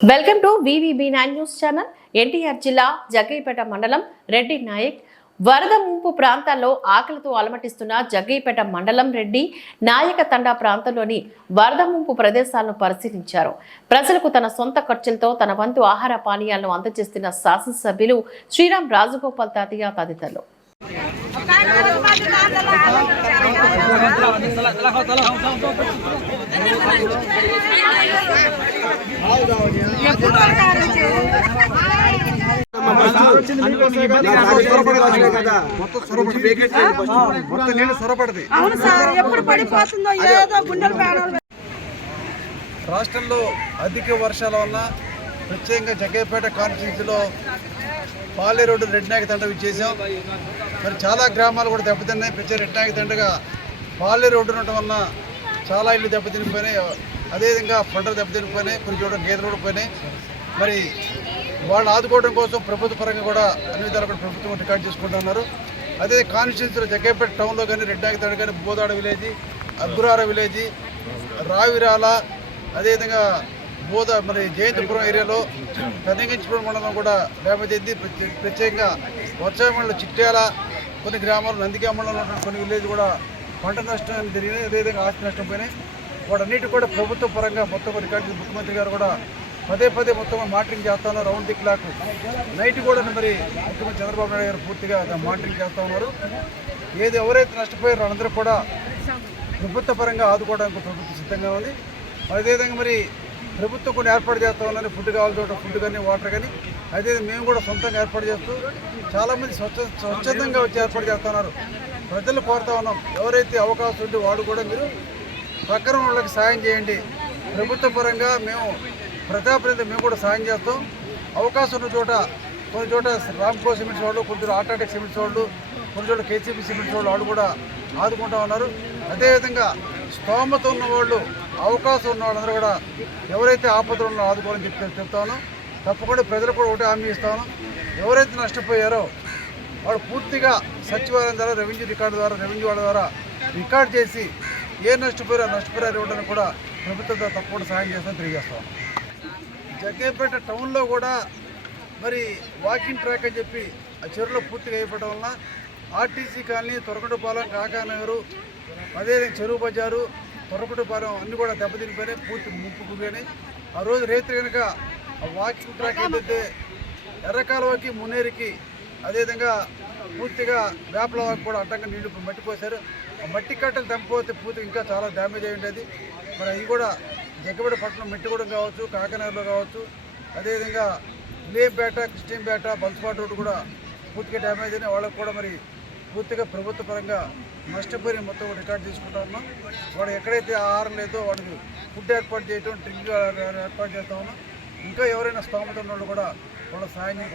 Welcome to VVB nine news channel. NTR జిల్లా జగ్గైపేట మండలం రెడ్డి నాయక్. వరద ముంపు ప్రాంతాల్లో ఆకలితో అలమటిస్తున్న జగ్గైపేట మండలం రెడ్డి నాయక తండా ప్రాంతంలోని వరద ముంపు ప్రదేశాలను పరిశీలించారు. ప్రజలకు తన సొంత ఖర్చులతో తన వంతు ఆహార పానీయాలను అందజేస్తున్న శాసనసభ్యులు శ్రీరామ్ రాజగోపాల్ తాతయ్య తదితరులు. అవును సార్ ఎప్పుడు పడిపోతుందో ఏదో గుండెలు రాష్ట్రంలో అధిక వర్షాల వల్ల ప్రత్యేకంగా జగ్గయ్యపేట కాన్స్టిట్యూన్సీలో పాలే రోడ్డు రెడ్ చేశాం మరి చాలా గ్రామాలు కూడా దెబ్బతిన్నాయి. ప్రత్యేక రెడ్ తండగా పాలే రోడ్డు ఉండటం వలన చాలా ఇళ్ళు దెబ్బతినిపోయినాయి. అదేవిధంగా పంటలు దెబ్బతినిపోయినాయి. కొన్ని చోట్ల గేదెలు కూడా పోయినాయి. మరి వాళ్ళు ఆదుకోవడం కోసం ప్రభుత్వ పరంగా కూడా అన్ని విధాలు కూడా ప్రభుత్వం రికార్డ్ చేసుకుంటున్నారు. అదే కాన్స్టిట్యూన్సీలో జగ్గైపేట టౌన్లో కానీ రెడ్డాకి తడ కానీ బోదాడ విలేజ్ అగ్గురార విలేజ్ రావిరాల అదేవిధంగా బోధ మరి జయంతిపురం ఏరియాలో పెద్దగించిపురం మండలం కూడా డ్యామేజ్ అయింది ప్రత్యేకంగా వర్షామండలం చిట్యాల కొన్ని గ్రామాలు నందిగా మండలంలో ఉన్న కొన్ని విలేజ్ కూడా పంట నష్టం జరిగినాయి అదేవిధంగా ఆస్తి నష్టం పోయినాయి. వాటన్నిటి కూడా ప్రభుత్వ పరంగా మొత్తం రికార్డు ముఖ్యమంత్రి గారు కూడా పదే పదే మొత్తం మానిటరింగ్ చేస్తా ఉన్నారు రౌండ్ ది క్లాక్. నైట్ కూడా మరి ముఖ్యమంత్రి చంద్రబాబు నాయుడు గారు పూర్తిగా మానిటరింగ్ చేస్తూ ఉన్నారు. ఏది ఎవరైతే నష్టపోయారో అందరూ కూడా ప్రభుత్వ పరంగా ఆదుకోవడానికి ప్రభుత్వం సిద్ధంగా ఉంది. అదేవిధంగా మరి ప్రభుత్వం కొన్ని ఏర్పాటు చేస్తా ఉన్నారు ఫుడ్ కావాలి ఫుడ్ కానీ వాటర్ కానీ అయితే మేము కూడా సొంతంగా ఏర్పాటు చేస్తూ చాలామంది స్వచ్ఛ స్వచ్ఛందంగా వచ్చి ఏర్పాటు చేస్తున్నారు. ప్రజలు కోరుతా ఉన్నాం. ఎవరైతే అవకాశం ఉంటే వాడు కూడా మీరు పక్కన వాళ్ళకి సాయం చేయండి. ప్రభుత్వ పరంగా మేము ప్రజాప్రతినిధి మేము కూడా సాయం చేస్తాం. అవకాశం ఉన్న చోట కొన్ని చోట రామ్కో సిమెంట్స్ వాళ్ళు కొన్ని చోట ఆటాటెక్ సిమెంట్స్ వాళ్ళు కొన్ని చోట కేసీపీ సిమెంట్స్ వాళ్ళు వాళ్ళు కూడా ఆదుకుంటా ఉన్నారు. అదేవిధంగా స్తోమత ఉన్న వాళ్ళు అవకాశం ఉన్న వాళ్ళందరూ కూడా ఎవరైతే ఆపదలు ఉన్నారో ఆదుకోవాలని చెప్పి చెప్తాను తప్పకుండా ప్రజలు కూడా ఒకటి హామీ ఇస్తాను ఎవరైతే నష్టపోయారో వాడు పూర్తిగా సచివాలయం ద్వారా రెవెన్యూ రికార్డు ద్వారా రెవెన్యూ వాళ్ళ ద్వారా రికార్డ్ చేసి ఏ నష్టపోయారో నష్టపోయారు ఇవ్వడానికి కూడా ప్రభుత్వం తప్పకుండా సహాయం చేస్తామని తెలియజేస్తాం జగ్గేపేట టౌన్లో కూడా మరి వాకింగ్ ట్రాక్ అని చెప్పి ఆ చెరువులో పూర్తిగా అయిపోవడం వలన ఆర్టీసీ కాలనీ తొరకటపాలెం కాకానగరు అదేవిధంగా చెరువు బజారు తొరకటపాలెం అన్నీ కూడా దెబ్బతినిపోయినాయి పూర్తి ముప్పుకుపోయినాయి ఆ రోజు రైతు కనుక వాకింగ్ ట్రాక్ ఏంటంటే ఎర్రకాలువకి మునేరికి అదేవిధంగా పూర్తిగా వేపలవాకి కూడా అడ్డంగా నీళ్ళు మట్టి పోసారు ఆ మట్టి కట్టలు తెంపపోతే పూర్తి ఇంకా చాలా డ్యామేజ్ అయి ఉండేది. మరి అవి కూడా జగ్గబడి పట్టణం మెట్టిగూడెం కావచ్చు కాకినాడలో కావచ్చు అదేవిధంగా ఇలేంపేట కృష్ణంపేట బల్స్పాట్ రోడ్డు కూడా పూర్తిగా డ్యామేజ్ అయిన వాళ్ళకు కూడా మరి పూర్తిగా ప్రభుత్వ పరంగా నష్టపోయిన మొత్తం రికార్డ్ తీసుకుంటా ఉన్నాం. వాడు ఎక్కడైతే ఆహారం లేదో వాడికి ఫుడ్ ఏర్పాటు చేయటం డ్రింక్ ఏర్పాటు చేస్తా ఉన్నాం. ఇంకా ఎవరైనా స్తోమత ఉన్న కూడా వాళ్ళ సాయం